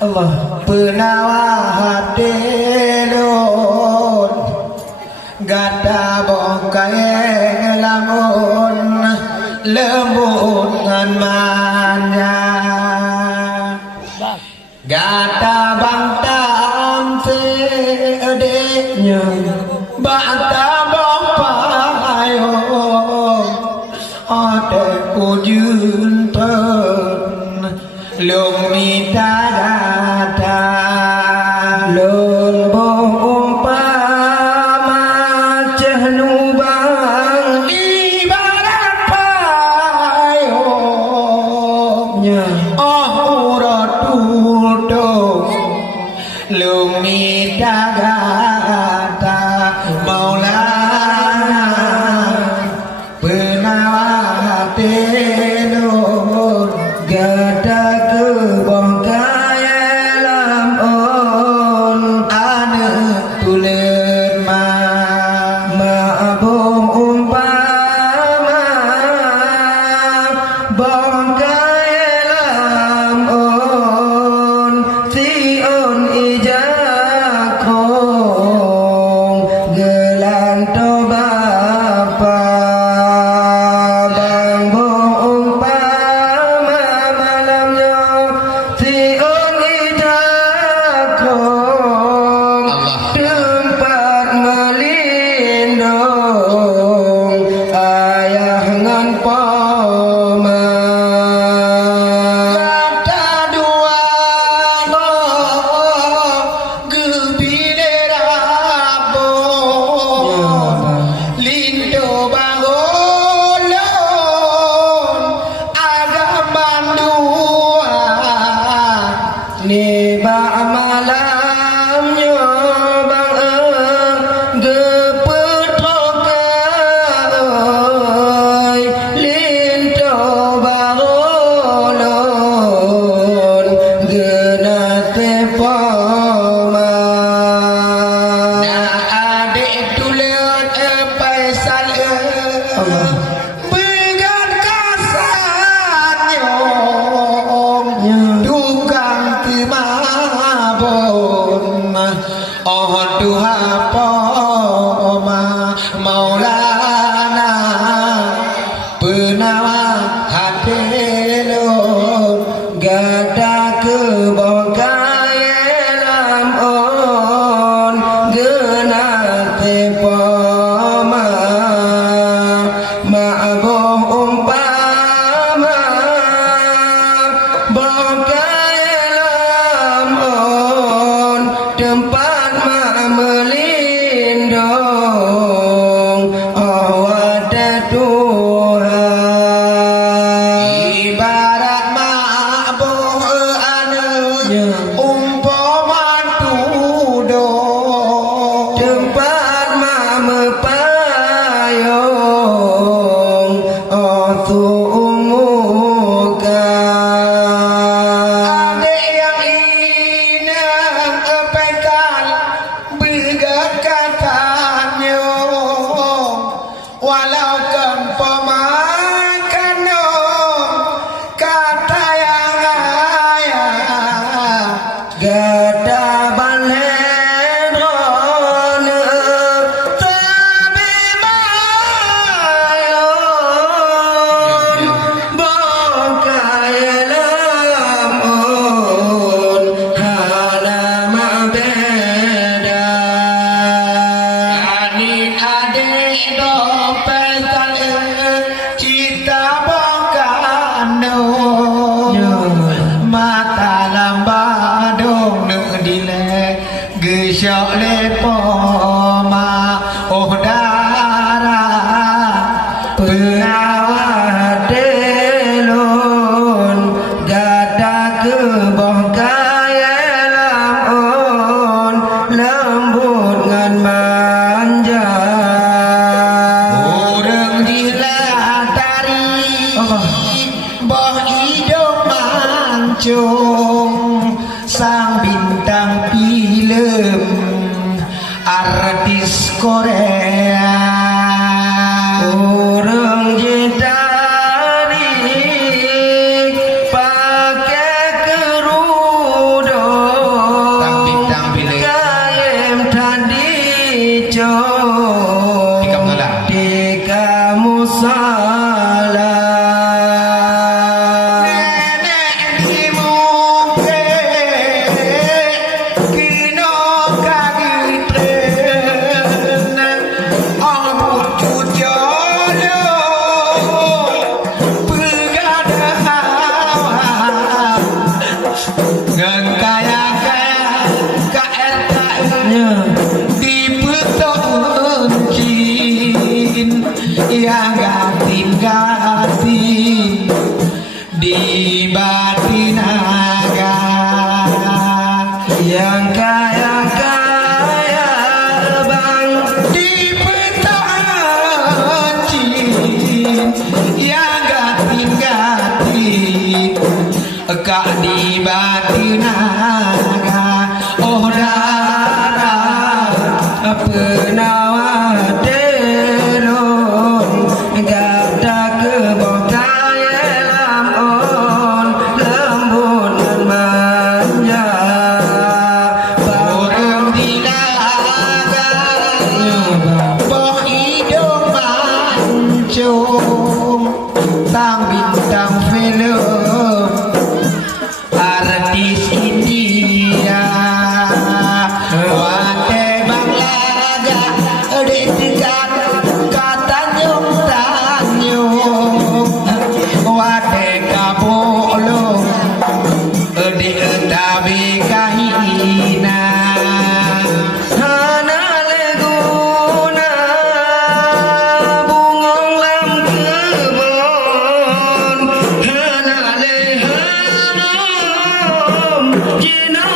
Allah penawa hati lun gada bongkai lamun lembut ngan manja gada bang tam sedeknya bata bong payo ade ujun ten lung mi dada lung bong umpama cehnu bang ibarat payungnya urat duduk lung mi dada maulana penawa hati lun gada kebongkai lamun ane tulen ma'abung umpama bongkai lamun siun ijakong gelang to bapa bang bong umpama malamnya siun ijakong tempat melindung ayah ngan poma kata dua no gebile rabo lindo bangolon agaman dua neba malamnya bang gepetrokai lindo bangolon genate poma adik tulen paisal began kasannya dukang timabon oh duha poma maulana penawa hati lun gada kebongkai lamun genate poma ma'abong umpama bongkai lamun tempat ma' melindung awada Tuhan ibarat ma'abong ane umpama tudung tempat ma' mepayung umuka adik yang inang pekan begat katanya walau kan pemakan kata yang ayah gada balendron tapi mayon bongkai lamun halama beda anin adik dopetan kita bongkano mata lambadong dile gesyok lepo ma oh Dara penawa delun gada kebongkai lamun lembut ngan manja urang dilatari boh hidung mancung sang bintang film artis Korea urang jitari pakai kerudung kaya KRKnya di petoncin yang gatin-gatin di Batinaga yang kaya bang di petoncin yang gatin-gatin kak di Batinaga oh Dara penawa telon gada kebotaya lamon lembut dan manja orang dinaga boh hidung mancung tang bintang film artis India wate banglaga dekat katanyung tanyung wate kabolo di tabi kahina hana leguna bungong lam kebon hana lehanom jina